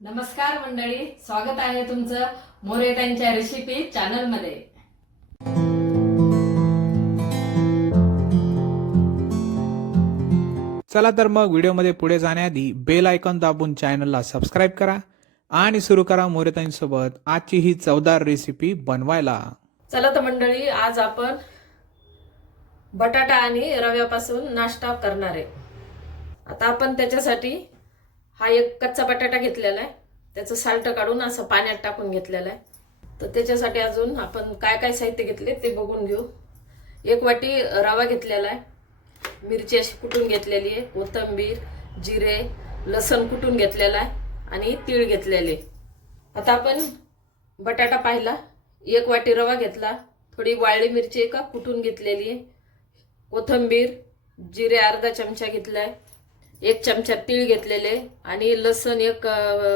नमस्कार मंडळी स्वागत आहे तुमचं मोरे त्यांच्या रेसिपी चॅनलमध्ये चला तर मग व्हिडिओमध्ये पुढे जाण्याआधी बेल आयकॉन दाबून चॅनलला सबस्क्राईब करा आणि सुरू करा मोरेताईंसोबत आजची ही चवदार रेसिपी बनवायला. चला तर मंडळी आज आपण बटाटा आणि रव्यापासून नाश्ता करणार आहे. आता आपण त्याच्यासाठी हा एक कच्चा बटाटा घेतलेला आहे. त्याचं साल्ट काढून असं पाण्यात टाकून घेतलेलं आहे. तर त्याच्यासाठी अजून आपण काय काय साहित्य घेतले ते बघून घेऊ. एक वाटी रवा घेतलेला आहे. मिरची अशी कुटून घेतलेली आहे. कोथिंबीर जिरे लसण कुटून घेतलेला आहे. आणि तीळ घेतलेले आता आपण बटाटा पाहिला. एक वाटी रवा घेतला. थोडी वाळली मिरची एका कुटून घेतलेली आहे. कोथिंबीर जिरे अर्धा चमचा घेतला आहे एक चमचा तीळ घेतलेले आणि लसण एक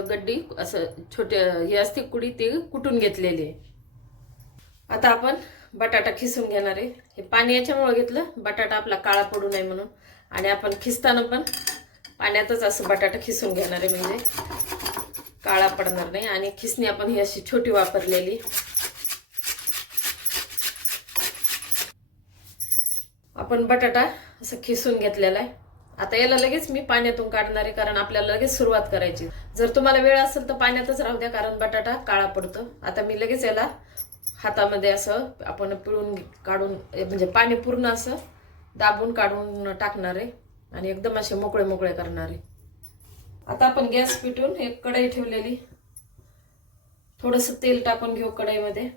गड्डी असं छोटे हे असते कुडी ती कुटून घेतलेली. आहे आता आपण बटाटा खिसून घेणार आहे. हे पाणी याच्यामुळे घेतलं. बटाटा आपला काळा पडू नये म्हणून. आणि आपण खिसताना पण पाण्यातच असं बटाटा खिसून घेणार आहे म्हणजे. काळा पडणार नाही. आणि खिसणी आपण ही अशी छोटी वापरलेली. आपण बटाटा असं खिसून घेतलेला आहे. आता याला लगेच मी पाण्यातून काढणार आहे कारण आपल्याला लगेच सुरुवात करायची. जर तुम्हाला वेळ असेल तर पाण्यातच राहू द्या कारण बटाटा काळा पडतो. आता मी लगेच याला हातामध्ये असं आपण पिळून काढून म्हणजे पाणी पूर्ण असं दाबून काढून टाकणार आहे आणि एकदम असे मोकळे मोकळे करणार आहे. आता आपण गॅस पिटून एक कढई ठेवलेली. थोडस तेल टाकून घेऊ कढईमध्ये.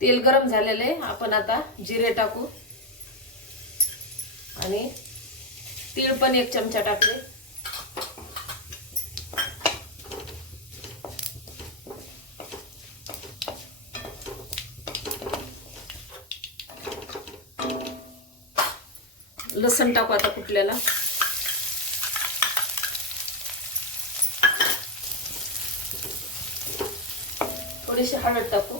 तेल गरम झालेलं आहे. आपण आता जिरे टाकू. आणि तीळ पण एक चमचा टाकले. लसण टाकू आता कुठल्याला. थोडीशी हळद टाकू.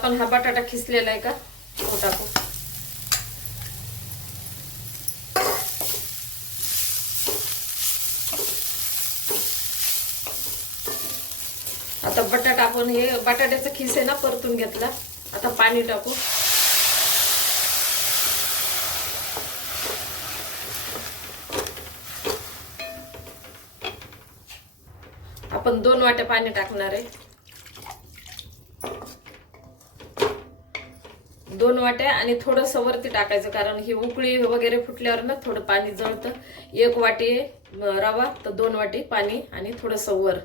आपण हा बटाटा खिसलेला आहे का? तो टाकू. आता बटाटा आपण हे बटाट्याचा खिस आहे ना परतून घेतला. आता पाणी टाकू. आपण दोन वाट्या पाणी टाकणार आहे. दोन वाट्या आणि थोडंसं वरती टाकायचं कारण ही उकळी वगैरे फुटल्यावर ना थोडं पाणी जळतं. एक वाटी रवा तर दोन वाटी पाणी आणि थोडंसं वर.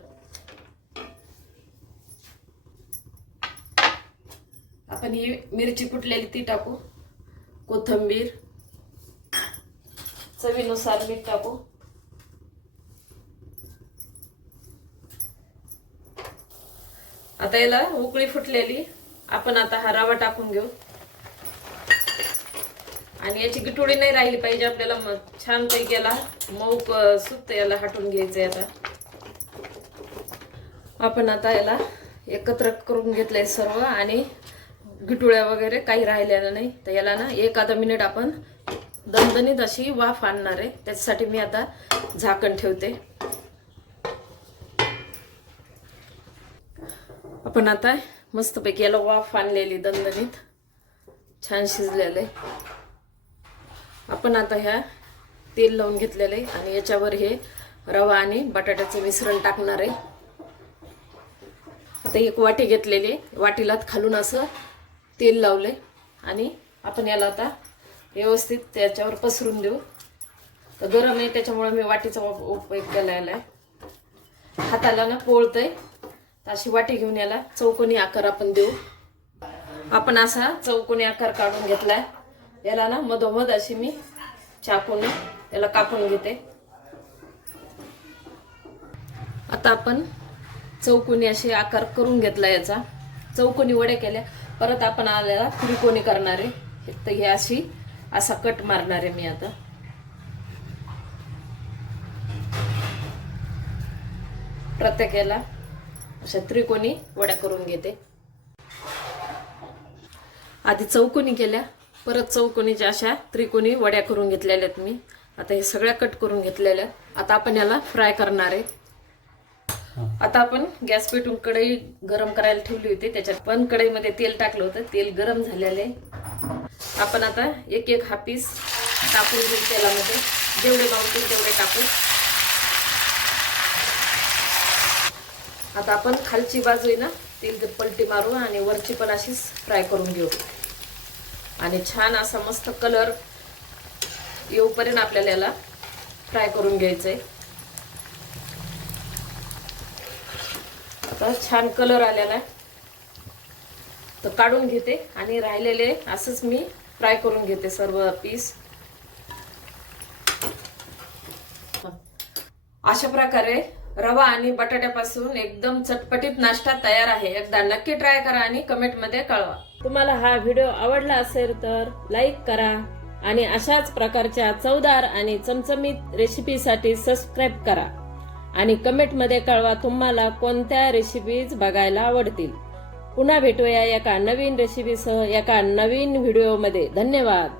आपण ही मिरची फुटलेली ती टाकू. कोथंबीर चवीनुसार मीठ टाकू. आता याला उकळी फुटलेली. आपण आता हा रवा टाकून घेऊ. आणि याची गिटोळी नाही राहिली पाहिजे आपल्याला. मग छान पैकी याला मऊ क- सुत याला हटून घ्यायचं आता. आपण आता याला एकत्र करून घेतलंय सर्व आणि गिटुळ्या वगैरे काही राहिल्या नाही. तर याला ना एक आधा मिनिट आपण दणदणीत अशी वाफ आणणार आहे. त्याच्यासाठी मी आता झाकण ठेवते. आपण आता मस्तपैकी याला वाफ आणलेली दणदणीत. छान शिजलेलं आहे. आपण आता ह्या तेल लावून घेतलेलं आहे आणि याच्यावर हे रवा आणि बटाट्याचं मिश्रण टाकणार आहे. आता एक वाटी घेतलेली आहे. वाटीलात खालून असं तेल लावलंय. आणि आपण याला आता व्यवस्थित त्याच्यावर पसरून देऊ. तर गरम आहे त्याच्यामुळे मी वाटीचा उपयोग केलेला आहे. हाताला ना पोळतंय. आहे अशी वाटी घेऊन याला चौकोनी आकार आपण देऊ. आपण असा चौकोनी आकार काढून घेतलाय. याला ना मधोमध अशी मी चाकूने याला कापून घेते. आता आपण चौकोनी असे आकार करून घेतला याचा. चौकोनी वड्या केल्या परत आपण आल्याला त्रिकोणी करणार आहे. तर हे अशी असा कट मारणार आहे मी आता. प्रत्येकाला अशा त्रिकोणी वड्या करून घेते. आधी चौकोनी केल्या परत चौकोनीच्या अशा त्रिकोणी वड्या करून घेतलेल्या आहेत मी. आता हे सगळ्या कट करून घेतलेल्या आहेत. आता आपण याला फ्राय करणार आहे. आता आपण गॅस पेटून कढई गरम करायला ठेवली होती. त्याच्यात पण कढईमध्ये तेल टाकलं होतं. तेल गरम झालेलं आहे. आपण आता एक एक हा पीस टाकून घेऊ तेलामध्ये. जेवढे मावतील तेवढे टाकू आता आपण खालची बाजू आहे ना तेल पलटी मारू आणि वरची पण अशीच फ्राय करून घेऊ. आणि छान असा मस्त कलर येऊपर्यंत आपल्याला याला फ्राय करून घ्यायचं आहे आता छान कलर आलेला आहे. तर काढून घेते आणि राहिलेले असंच मी फ्राय करून घेते सर्व पीस. अशा प्रकारे रवा आणि बटाट्यापासून एकदम चटपटीत नाश्ता तयार आहे. एकदा नक्की ट्राय करा आणि कमेंटमध्ये कळवा. तुम्हाला हा व्हिडिओ आवडला असेल तर लाईक करा आणि अशाच प्रकारच्या चवदार आणि चमचमीत रेसिपीसाठी सबस्क्राईब करा. आणि कमेंटमध्ये कळवा तुम्हाला कोणत्या रेसिपीज बघायला आवडतील. पुन्हा भेटूया एका नवीन रेसिपीसह एका नवीन व्हिडिओमध्ये धन्यवाद.